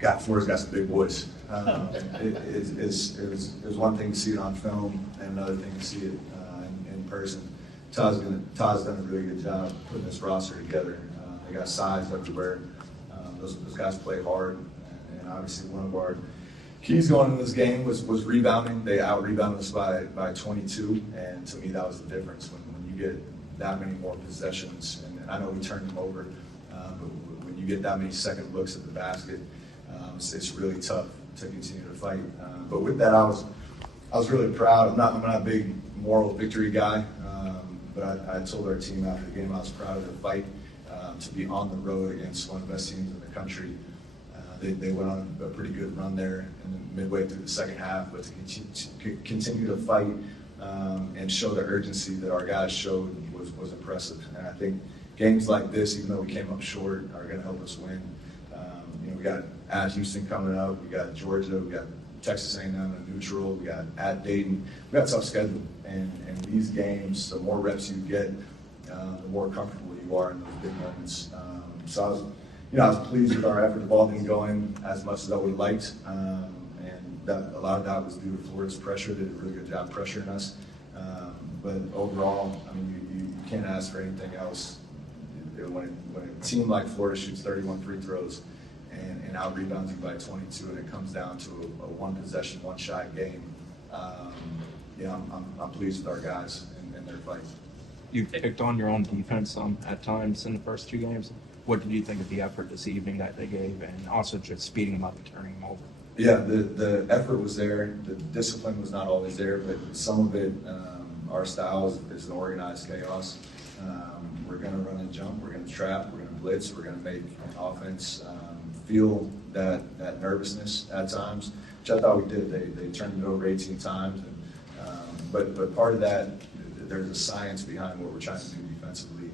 Florida's got some big boys. It was one thing to see it on film, and another thing to see it in person. Todd's done a really good job putting this roster together. They got size everywhere. Those guys play hard, and obviously one of our keys going into this game was rebounding. They out-rebounded us by 22, and to me that was the difference. When you get that many more possessions, and I know we turned them over, but when you get that many second looks at the basket, it's really tough to continue to fight. But with that, I was really proud. I'm not a big moral victory guy, but I told our team after the game I was proud of the fight to be on the road against one of the best teams in the country. They went on a pretty good run there and midway through the second half, but to continue to fight and show the urgency that our guys showed was impressive. And I think games like this, even though we came up short, are going to help us win. We got at Houston coming up, we got Georgia, we got Texas A&M and neutral, we got at Dayton. We got a tough schedule, and these games, the more reps you get, the more comfortable you are in those big moments. So I was pleased with our effort. The ball didn't go in as much as I would have liked, and a lot of that was due to Florida's pressure. They did a really good job pressuring us. But overall, I mean, you can't ask for anything else. When a team like Florida shoots 31 free throws and out-rebounds you by 22, and it comes down to a one-possession, one-shot game, I'm pleased with our guys and their fight. You picked on your own defense at times in the first two games. What did you think of the effort this evening that they gave, and also just speeding them up and turning them over? Yeah, the effort was there. The discipline was not always there, but some of it, our style is an organized chaos. We're going to run and jump. We're going to trap. We're going to blitz. We're going to make an offense feel that nervousness at times, which I thought we did. They turned it over 18 times. But part of that, there's a science behind what we're trying to do defensively.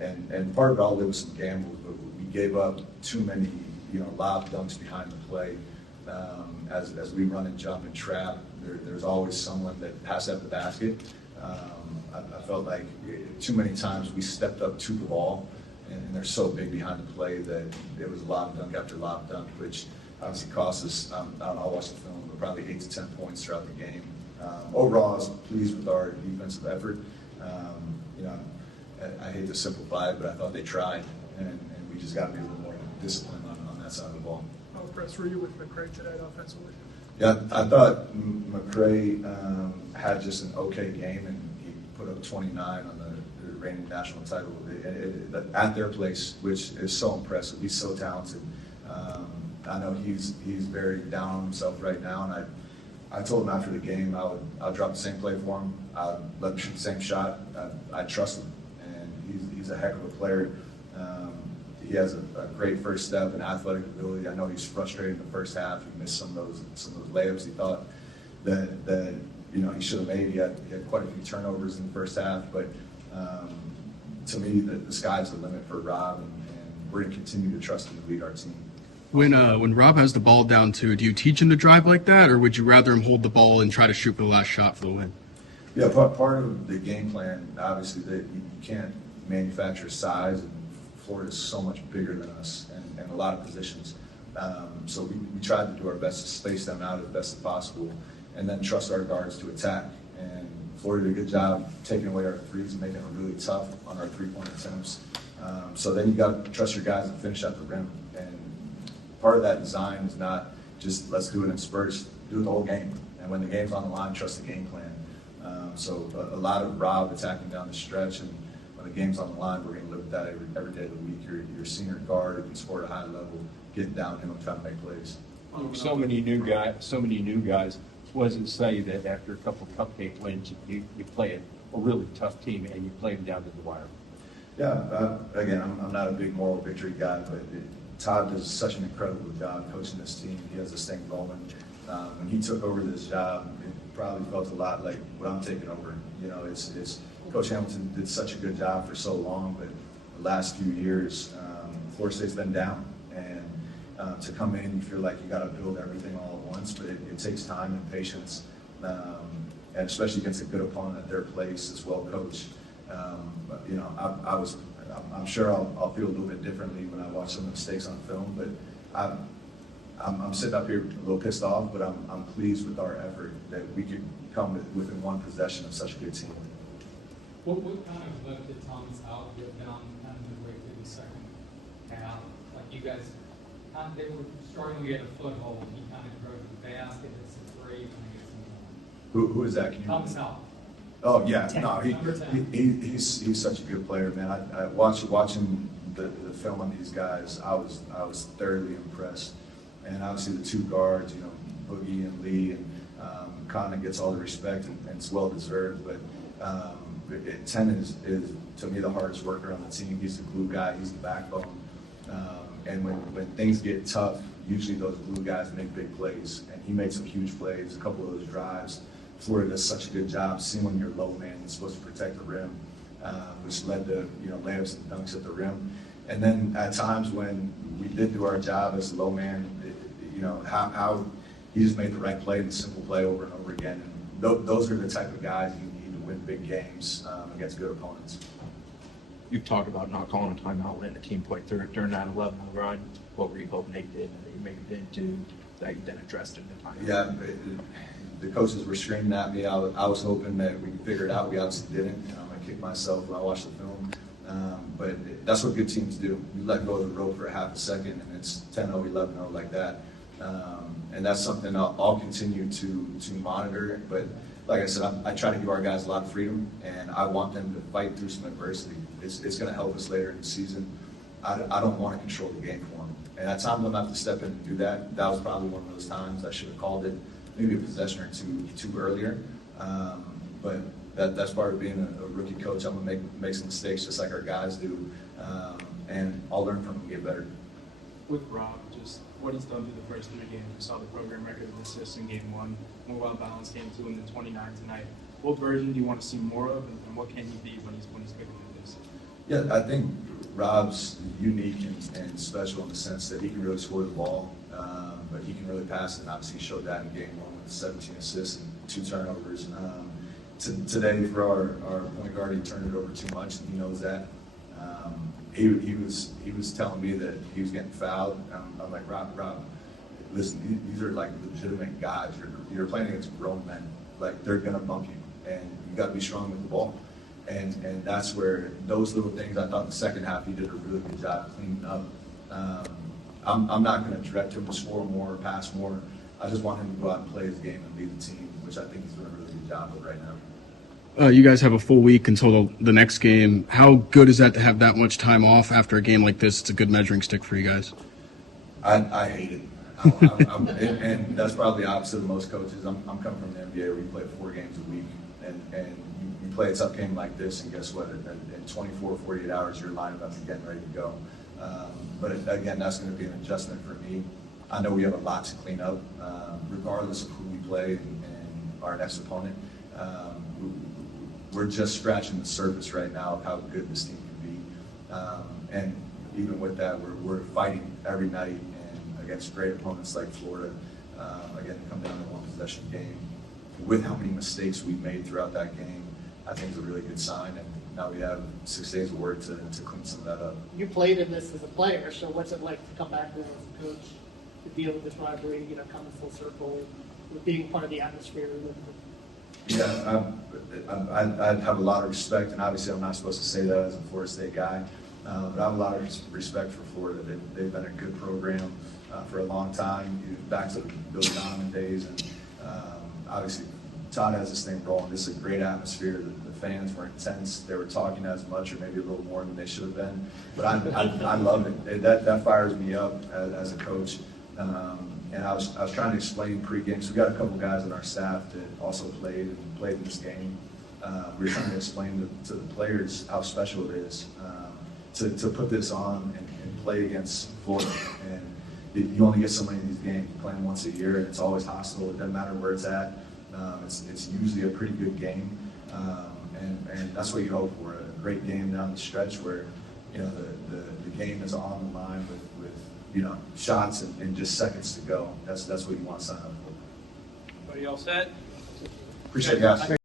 And part of it all there was some gambles, but we gave up too many, lob dunks behind the play. As we run and jump and trap, there's always someone that has to have the basket. I felt like too many times we stepped up to the ball, and they're so big behind the play that it was lob dunk after lob dunk, which obviously cost us, I don't know, I'll watch the film, but probably 8 to 10 points throughout the game. Overall, I was pleased with our defensive effort. I hate to simplify it, but I thought they tried, and we just got to be a little more disciplined on that side of the ball. How impressed were you with McCray today offensively? Yeah, I thought McCray had just an okay game, and he put up 29 on the reigning national title at their place, which is so impressive. He's so talented. I know he's very down on himself right now, and I told him after the game I'll drop the same play for him. I'd let him shoot the same shot. I trust him, and he's a heck of a player. He has a great first step and athletic ability. I know he's frustrated in the first half. He missed some of those layups he thought that he should have made. He had quite a few turnovers in the first half, but to me, the sky's the limit for Rob, and we're going to continue to trust him to lead our team. When Rob has the ball down too, do you teach him to drive like that, or would you rather him hold the ball and try to shoot for the last shot for the win? Yeah, part of the game plan, obviously, that you can't manufacture size, and Florida is so much bigger than us in a lot of positions. So we tried to do our best to space them out as best as possible, and then trust our guards to attack. And Florida did a good job taking away our threes and making it really tough on our three-point attempts. So then you got to trust your guys to finish at the rim. And part of that design is not just let's do it in spurts, do it the whole game. And when the game's on the line, trust the game plan. So a lot of Rob attacking down the stretch, and when the game's on the line, we're going to live with that every day of the week. Your senior guard can score at a high level, getting downhill and trying to make plays. So many new guys. What does it say that after a couple of cupcake wins, you play a really tough team and you play them down to the wire? Yeah, again, I'm not a big moral victory guy, but Todd does such an incredible job coaching this team. He has this thing going. When he took over this job, it probably felt a lot like what I'm taking over. It's Coach Hamilton did such a good job for so long, but the last few years, Florida State's been down, and to come in, you feel like you got to build everything all at once, but it takes time and patience, and especially against a good opponent at their place as well coached. I'm sure I'll feel a little bit differently when I watch some of the mistakes on film, but I'm sitting up here a little pissed off, but I'm pleased with our effort that we could come within one possession of such a good team. What kind of left did Thomas out? You had been on kind of midway through the second half. Like you guys, they were starting to get a foothold. He kind of drove the basket, hit some three, and I guess Who is that? Can you Thomas out. Oh yeah, 10, no, number 10. he's such a good player, man. I watching the film on these guys, I was thoroughly impressed. And obviously the two guards, you know, Boogie and Lee, and kind of gets all the respect, and it's well deserved. But 10 is to me the hardest worker on the team. He's the glue guy. He's the backbone. And when things get tough, usually those glue guys make big plays, and he made some huge plays. A couple of those drives, Florida does such a good job seeing when you're low man, you're supposed to protect the rim, which led to layups and dunks at the rim. And then at times when we did do our job as low man, how he just made the right play, the simple play over and over again. And those are the type of guys you need to win big games against good opponents. You've talked about not calling a timeout, letting the team play during that 11 run. What were you hoping they did that you maybe didn't do that you then addressed in the time? Yeah, the coaches were screaming at me. I was hoping that we could figure it out. We obviously didn't. I kicked myself when I watched the film. But that's what good teams do. You let go of the rope for a half a second, and it's 10-0, 11-0 like that. And that's something I'll continue to monitor. But like I said, I try to give our guys a lot of freedom, and I want them to fight through some adversity. It's going to help us later in the season. I don't want to control the game for them. And at times I'm going to have to step in and do that. That was probably one of those times I should have called it maybe a possession or two earlier. But that's part of being a rookie coach. I'm going to make some mistakes just like our guys do. And I'll learn from them and get better. With Rob, just what he's done through the first 3 games. We saw the program record of assists in game 1, more well-balanced game 2, and then 29 tonight. What version do you want to see more of, and what can he be when he's picking up this? Yeah, I think Rob's unique and special in the sense that he can really score the ball, but he can really pass it. And obviously, he showed that in game 1 with 17 assists and 2 turnovers. Today, for our point guard, he turned it over too much, and he knows that. He was telling me that he was getting fouled. I'm like, Rob, listen, these are like legitimate guys. You're playing against grown men. Like, they're gonna bump you, and you got to be strong with the ball. And that's where those little things, I thought the second half he did a really good job cleaning up. I'm not going to direct him to score more or pass more. I just want him to go out and play his game and lead the team, which I think he's doing a really good job of right now. You guys have a full week until the next game. How good is that to have that much time off after a game like this? It's a good measuring stick for you guys. I hate it. And that's probably the opposite of most coaches. I'm coming from the NBA where you play 4 games a week, and you play a tough game like this, and guess what? In 24, 48 hours, you're lining up and getting ready to go. But again, that's going to be an adjustment for me. I know we have a lot to clean up, regardless of who we play and our next opponent. We're just scratching the surface right now of how good this team can be. And even with that, we're fighting every night and against great opponents like Florida. Again, come down to one possession game. With how many mistakes we've made throughout that game, I think it's a really good sign. And now we have 6 days of work to clean some of that up. You played in this as a player, so what's it like to come back to as a coach, to deal with this rivalry, coming full circle, with being part of the atmosphere? Yeah, I have a lot of respect, and obviously I'm not supposed to say that as a Florida State guy, but I have a lot of respect for Florida. They've been a good program for a long time, back to the Billy Donovan days, and obviously Todd has this thing rolling. This is a great atmosphere. The fans were intense. They were talking as much or maybe a little more than they should have been, but I love it. That fires me up as a coach. And I was trying to explain pregame. So we got a couple guys on our staff that also played in this game. We were trying to explain to the players how special it is to put this on and play against Florida. And you only get so many of these games. You play them once a year, and it's always hostile. It doesn't matter where it's at. It's usually a pretty good game, and that's what you hope for. A great game down the stretch where the game is on the line with shots and just seconds to go. That's what you want to sign up for. Everybody all set? Appreciate it, guys.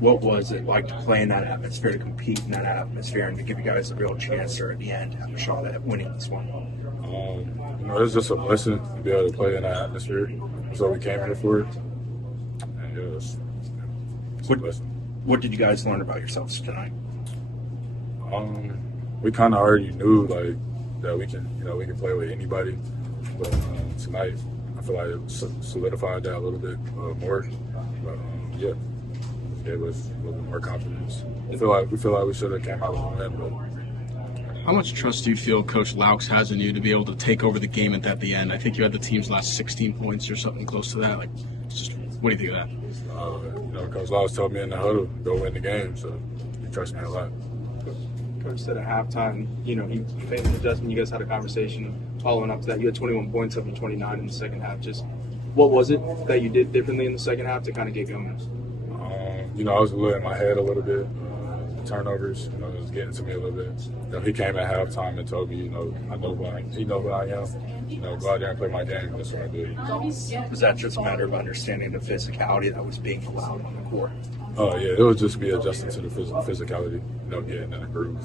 What was it like to play in that atmosphere, to compete in that atmosphere, and to give you guys a real chance there at the end to have a shot at winning this one? it's just a blessing to be able to play in that atmosphere. That's what we came here for. And yeah, it's a blessing. What did you guys learn about yourselves tonight? We kind of already knew like that we can play with anybody, but tonight I feel like it solidified that a little bit more. But yeah, it gave us a little bit more confidence. We feel like we should have came out with a win, but. How much trust do you feel Coach Loucks has in you to be able to take over the game at the end? I think you had the team's last 16 points or something close to that. Like, just what do you think of that? Coach Loucks told me in the huddle, go win the game, so he trusts me a lot. Coach said at halftime, he made an adjustment. You guys had a conversation following up to that. You had 21 points up from 29 in the second half. Just what was it that you did differently in the second half to kind of get going? I was a little in my head a little bit. Turnovers, it was getting to me a little bit. He came at halftime and told me, he know who I am. Go out there and play my game. That's what I did. Was that just a matter of understanding the physicality that was being allowed on the court? Oh yeah, it was just me adjusting to the physicality, getting in the groove.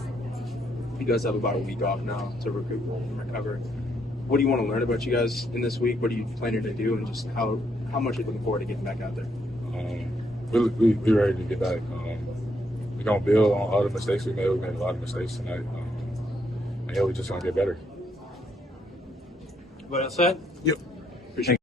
You guys have about a week off now to recoup and recover. What do you want to learn about you guys in this week? What are you planning to do, and just how much are you looking forward to getting back out there? We ready to get back. We're going to build on all the mistakes we made. We made a lot of mistakes tonight. And yeah, we're just going to get better. What else said? Yep. Appreciate it.